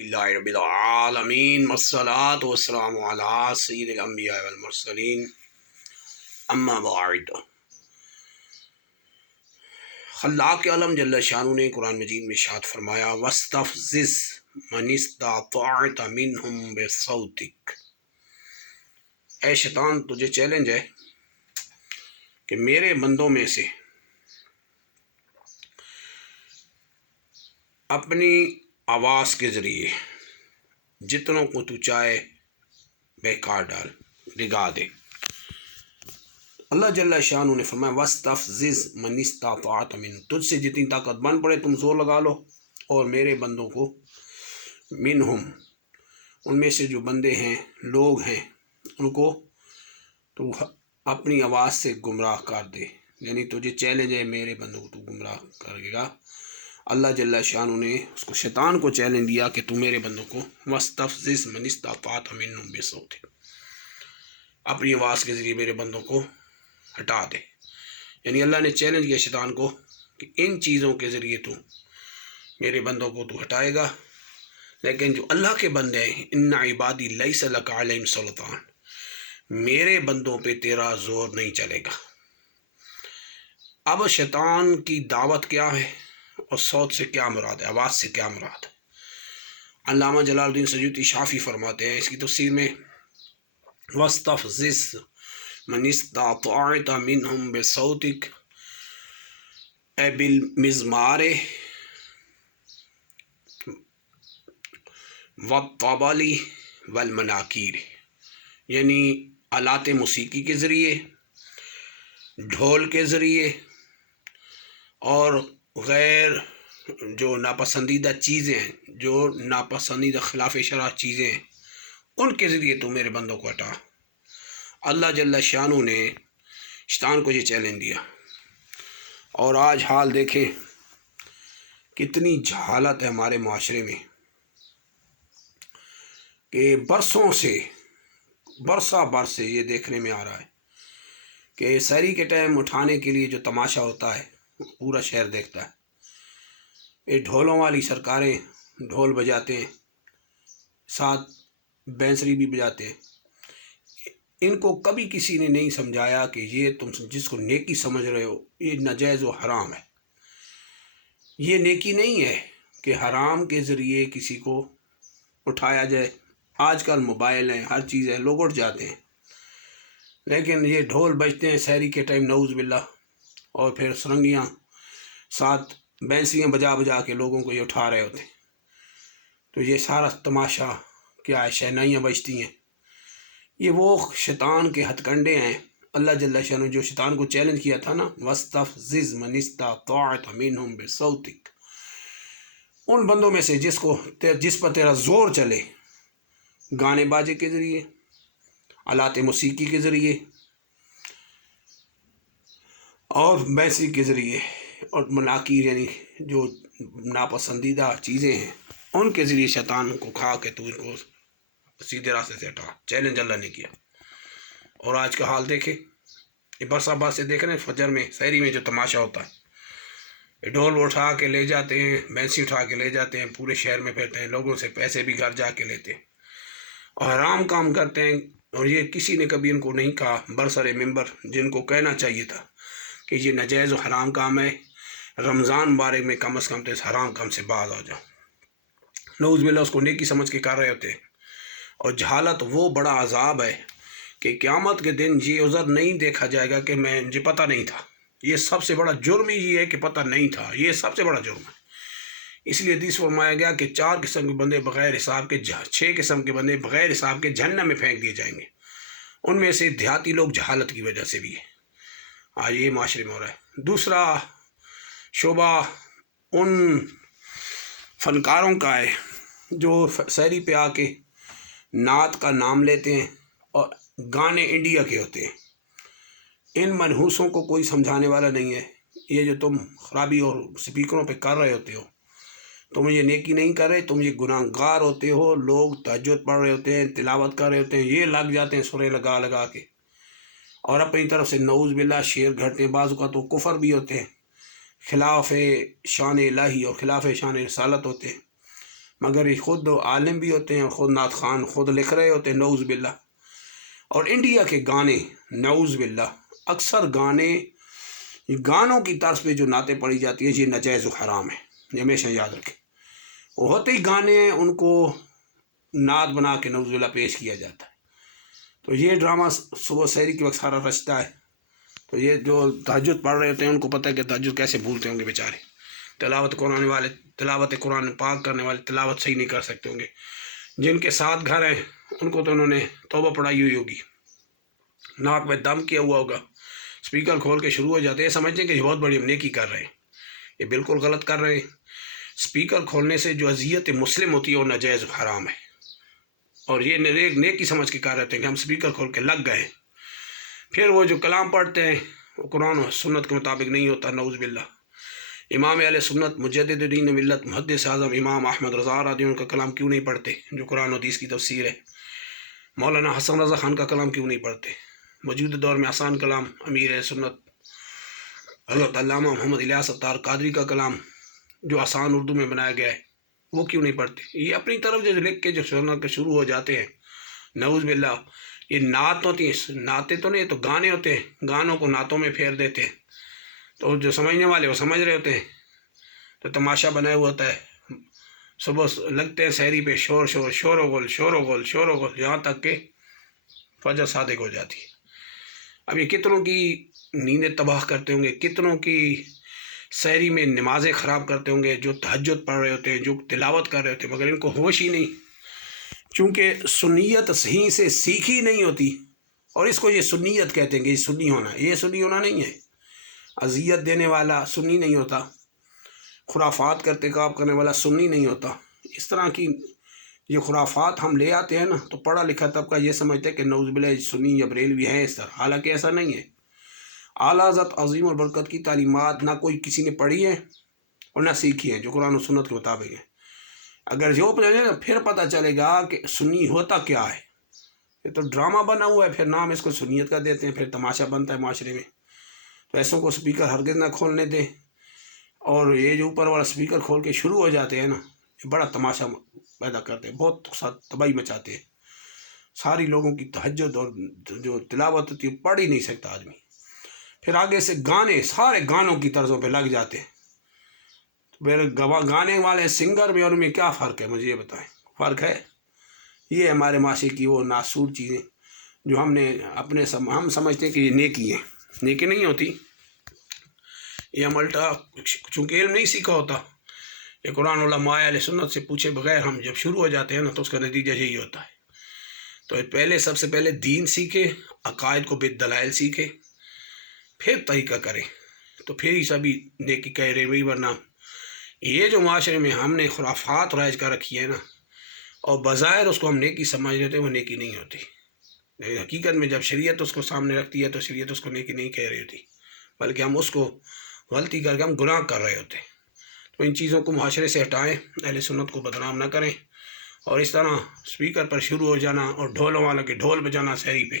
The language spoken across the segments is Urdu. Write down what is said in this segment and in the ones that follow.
الحمدللہ رب العالمین والصلاة والسلام علی سید الانبیاء والمرسلین اما بعد۔ خلاق عالم جل شانہ نے قرآن مجید میں ارشاد فرمایا واستفزز من استطعت منہم بصوتک۔ اے شیطان، تجھے چیلنج ہے کہ میرے بندوں میں سے اپنی آواز کے ذریعے جتنوں کو تو چاہے بہکار ڈال، ڈگا دے۔ اللہ جل شانہ نے فرمایا واستفزز من استطعت منہم، تجھ سے جتنی طاقت بن پڑے تم زور لگا لو، اور میرے بندوں کو منہم، ان میں سے جو بندے ہیں، لوگ ہیں، ان کو تو اپنی آواز سے گمراہ کر دے۔ یعنی تجھے چیلنج ہے میرے بندوں کو تو گمراہ کرے گا۔ اللہ جل شانہ نے اس کو شیطان کو چیلنج دیا کہ تو میرے بندوں کو واستفزز من استطعت منہم بصوتک، اپنی آواز کے ذریعے میرے بندوں کو ہٹا دے۔ یعنی اللہ نے چیلنج کیا شیطان کو کہ ان چیزوں کے ذریعے تو میرے بندوں کو تو ہٹائے گا، لیکن جو اللہ کے بندے ہیں، ان عبادی لیس لک علیہم سلطان، میرے بندوں پہ تیرا زور نہیں چلے گا۔ اب شیطان کی دعوت کیا ہے اور صوت سے کیا مراد ہے، آواز سے کیا مراد ہے؟ علامہ جلال الدین سیوطی شافی فرماتے ہیں اس کی تفسیر میں واستفزز من استطعت منہم بصوتک اے بالمزمار والطبل والمناکیر، یعنی آلات موسیقی کے ذریعے، ڈھول کے ذریعے اور غیر جو ناپسندیدہ چیزیں ہیں، جو ناپسندیدہ خلاف شرع چیزیں ہیں، ان کے ذریعے تو میرے بندوں کو ہٹا۔ اللہ جل شانہ نے شیطان کو یہ چیلنج دیا، اور آج حال دیکھیں کتنی جہالت ہے ہمارے معاشرے میں کہ برسوں سے برس سے یہ دیکھنے میں آ رہا ہے کہ سحری کے ٹائم اٹھانے کے لیے جو تماشا ہوتا ہے پورا شہر دیکھتا ہے۔ یہ ڈھولوں والی سرکاریں ڈھول بجاتے ہیں، ساتھ بینسری بھی بجاتے ہیں۔ ان کو کبھی کسی نے نہیں سمجھایا کہ یہ تم جس کو نیکی سمجھ رہے ہو یہ ناجائز و حرام ہے۔ یہ نیکی نہیں ہے کہ حرام کے ذریعے کسی کو اٹھایا جائے۔ آج کل موبائل ہیں، ہر چیز ہے، لوگ اٹھ جاتے ہیں، لیکن یہ ڈھول بجتے ہیں سحری کے ٹائم نعوذ باللہ، اور پھر سرنگیاں ساتھ بینسریاں بجا بجا کے لوگوں کو یہ اٹھا رہے ہوتے ہیں۔ تو یہ سارا تماشا کیا ہے؟ شہنائیاں بجتی ہیں۔ یہ وہ شیطان کے ہتھ کنڈے ہیں۔ اللہ جل شانہ جو شیطان کو چیلنج کیا تھا نا واستفزز من استطعت منہم بصوتک، ان بندوں میں سے جس پر تیرا زور چلے، گانے باجے کے ذریعے، آلات موسیقی کے ذریعے اور بینسری کے ذریعے، اور مناکیر یعنی جو ناپسندیدہ چیزیں ہیں ان کے ذریعے شیطان کو کھا کے تو ان کو سیدھے راستے سے ہٹا۔ چیلنج اللہ نے کیا۔ اور آج کا حال دیکھیں، یہ برس سے دیکھ رہے ہیں فجر میں سحری میں جو تماشا ہوتا ہے، یہ ڈھول اٹھا کے لے جاتے ہیں، بینسی اٹھا کے لے جاتے ہیں، پورے شہر میں پھرتے ہیں، لوگوں سے پیسے بھی گھر جا کے لیتے ہیں اور حرام کام کرتے ہیں۔ اور یہ کسی نے کبھی ان کو نہیں کہا برسر ممبر، جن کو کہنا چاہیے تھا کہ یہ ناجائز و حرام کام ہے، رمضان بارے میں کم از کم تو اس حرام کام سے باز آ جاؤ۔ نعوذ باللہ اس کو نیکی سمجھ کے کر رہے ہوتے ہیں۔ اور جہالت وہ بڑا عذاب ہے کہ قیامت کے دن یہ عذر نہیں دیکھا جائے گا کہ مجھے پتہ نہیں تھا۔ یہ سب سے بڑا جرم ہی یہ ہے کہ پتہ نہیں تھا، یہ سب سے بڑا جرم ہے۔ اس لیے حدیث فرمایا گیا کہ 4 قسم کے بندے بغیر حساب کے 6 قسم کے بندے بغیر حساب کے جہنم میں پھینک دیے جائیں گے۔ ان میں سے دیہاتی لوگ جہالت کی وجہ سے بھی ہے۔ آج یہ معاشرے میں ہو رہا ہے۔ دوسرا شعبہ ان فنکاروں کا ہے جو سحری پہ آ کے نعت کا نام لیتے ہیں اور گانے انڈیا کے ہوتے ہیں۔ ان منحوسوں کو کوئی سمجھانے والا نہیں ہے۔ یہ جو تم خرابی اور سپیکروں پہ کر رہے ہوتے ہو، تم یہ نیکی نہیں کر رہے، تم یہ گناہ گار ہوتے ہو۔ لوگ تہجد پڑھ رہے ہوتے ہیں، تلاوت کر رہے ہوتے ہیں، یہ لگ جاتے ہیں سریں لگا لگا کے، اور اپنی طرف سے نعوذ باللہ شعر گھڑتے ہیں۔ بعض اوقات تو کفر بھی ہوتے ہیں، خلاف شان الہی اور خلاف شان رسالت ہوتے ہیں۔ مگر یہ خود عالم بھی ہوتے ہیں اور خود نعت خوان خود لکھ رہے ہوتے ہیں، نعوذ باللہ۔ اور انڈیا کے گانے، نعوذ باللہ، اکثر گانوں کی طرز پہ جو نعتیں پڑھی جاتی ہیں، یہ ناجائز و حرام ہے، یہ ہمیشہ یاد رکھیں۔ وہ ہوتے ہی گانے ہیں، ان کو نعت بنا کے نعوذ باللہ پیش کیا جاتا ہے۔ تو یہ ڈرامہ صبح سحری کے وقت سارا رچتا ہے۔ تو یہ جو تہجد پڑھ رہے ہوتے ہیں ان کو پتہ ہے کہ تہجد کیسے بھولتے ہوں گے بیچارے، تلاوت قرآن والے، تلاوت قرآن پاک کرنے والے تلاوت صحیح نہیں کر سکتے ہوں گے۔ جن کے ساتھ گھر ہیں ان کو تو انہوں نے توبہ پڑھائی ہوئی ہوگی، ناک میں دم کیا ہوا ہوگا، اسپیکر کھول کے شروع ہو جاتے ہیں، سمجھتے ہیں کہ یہ بہت بڑی نیکی کر رہے ہیں۔ یہ بالکل غلط کر رہے ہیں۔ اسپیکر کھولنے سے جو اذیت مسلم ہوتی ہے وہ ناجائز و حرام ہے، اور یہ ایک نیکی سمجھ کے کر رہے ہیں کہ ہم اسپیکر کھول کے لگ گئے۔ پھر وہ جو کلام پڑھتے ہیں وہ قرآن و سنت کے مطابق نہیں ہوتا، نعوذ باللہ۔ امام اہل سنت مجدد دین ملت محدث اعظم امام احمد رضا رضی ان کا کلام کیوں نہیں پڑھتے جو قرآن و حدیث کی تفسیر ہے؟ مولانا حسن رضا خان کا کلام کیوں نہیں پڑھتے؟ موجودہ دور میں آسان کلام امیر اہل سنت حضرت علامہ محمد الیاس اتار قادری کا کلام جو آسان اردو میں بنایا گیا ہے وہ کیوں نہیں پڑھتے؟ یہ اپنی طرف جو لکھ کے جو سنت کے شروع ہو جاتے ہیں، نعوذ باللہ۔ یہ نعت ہوتی ہیں، نعتیں تو نہیں، تو گانے ہوتے ہیں، گانوں کو نعتوں میں پھیر دیتے ہیں، تو جو سمجھنے والے وہ سمجھ رہے ہوتے ہیں، تو تماشا بنایا ہوا ہوتا ہے۔ صبح لگتے ہیں سحری پہ شور و غل، یہاں تک کہ فجر صادق ہو جاتی ہے۔ اب یہ کتنوں کی نیندیں تباہ کرتے ہوں گے، کتنوں کی سحری میں نمازیں خراب کرتے ہوں گے، جو تہجد پڑھ رہے ہوتے ہیں، جو تلاوت کر رہے ہوتے ہیں، مگر ان کو ہوش ہی نہیں، چونکہ سنیت صحیح سے سیکھی نہیں ہوتی۔ اور اس کو یہ سنیت کہتے ہیں کہ یہ سنی ہونا، یہ سنی ہونا نہیں ہے۔ اذیت دینے والا سنی نہیں ہوتا، خرافات کا ارتکاب کرنے والا سنی نہیں ہوتا۔ اس طرح کی یہ خرافات ہم لے آتے ہیں نا، تو پڑھا لکھا طبقہ یہ سمجھتے ہے کہ نعوذ باللہ سنی یا بریلوی ہیں اس طرح، حالانکہ ایسا نہیں ہے۔ اعلیٰ حضرت عظیم البرکت کی تعلیمات نہ کوئی کسی نے پڑھی ہے اور نہ سیکھی ہیں جو قرآن و سنت کے مطابق ہیں۔ اگر جو پڑھیں گے پھر پتہ چلے گا کہ سنی ہوتا کیا ہے۔ یہ تو ڈرامہ بنا ہوا ہے، پھر نام اس کو سنیت کا دیتے ہیں، پھر تماشا بنتا ہے معاشرے میں۔ تو ایسوں کو سپیکر ہرگز نہ کھولنے دیں، اور یہ جو اوپر والا سپیکر کھول کے شروع ہو جاتے ہیں نا، یہ بڑا تماشا پیدا کرتے ہیں، بہت تباہی مچاتے ہیں۔ ساری لوگوں کی تہجد اور جو تلاوت ہوتی ہے پڑھ ہی نہیں سکتا آدمی۔ پھر آگے سے گانے، سارے گانوں کی طرزوں پہ لگ جاتے ہیں۔ پھر گانے والے سنگر میں اور ان میں کیا فرق ہے؟ مجھے یہ بتائیں، فرق ہے؟ یہ ہمارے معاشرے کی وہ ناسور چیزیں جو ہم سمجھتے ہیں کہ یہ نیکی ہیں، نیکی نہیں ہوتی۔ یہ ہم الٹا چونکہ علم نہیں سیکھا ہوتا، یہ قرآن علماء اہل سنت سے پوچھے بغیر ہم جب شروع ہو جاتے ہیں نا تو اس کا نتیجہ یہی ہوتا ہے۔ تو سب سے پہلے دین سیکھے، عقائد کو بالدلائل سیکھے، پھر طریقہ کریں، تو پھر ہی سبھی نیکی کہہ رہے ہوئی۔ ورنہ یہ جو معاشرے میں ہم نے خرافات رائج کر رکھی ہے نا، اور بظاہر اس کو ہم نیکی سمجھ لیتے ہیں، وہ نیکی نہیں ہوتی۔ لیکن حقیقت میں جب شریعت اس کو سامنے رکھتی ہے تو شریعت اس کو نیکی نہیں کہہ رہی ہوتی، بلکہ ہم اس کو غلطی کر کے ہم گناہ کر رہے ہوتے ہیں۔ تو ان چیزوں کو معاشرے سے ہٹائیں، اہل سنت کو بدنام نہ کریں۔ اور اس طرح سپیکر پر شروع ہو جانا اور ڈھولوں والا کے ڈھول بجانا سحری پہ،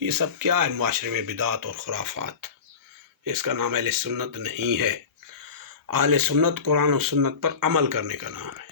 یہ سب کیا ہے معاشرے میں؟ بدعات اور خرافات۔ اس کا نام اہل سنت نہیں ہے۔ اہل سنت قرآن و سنت پر عمل کرنے کا نام ہے۔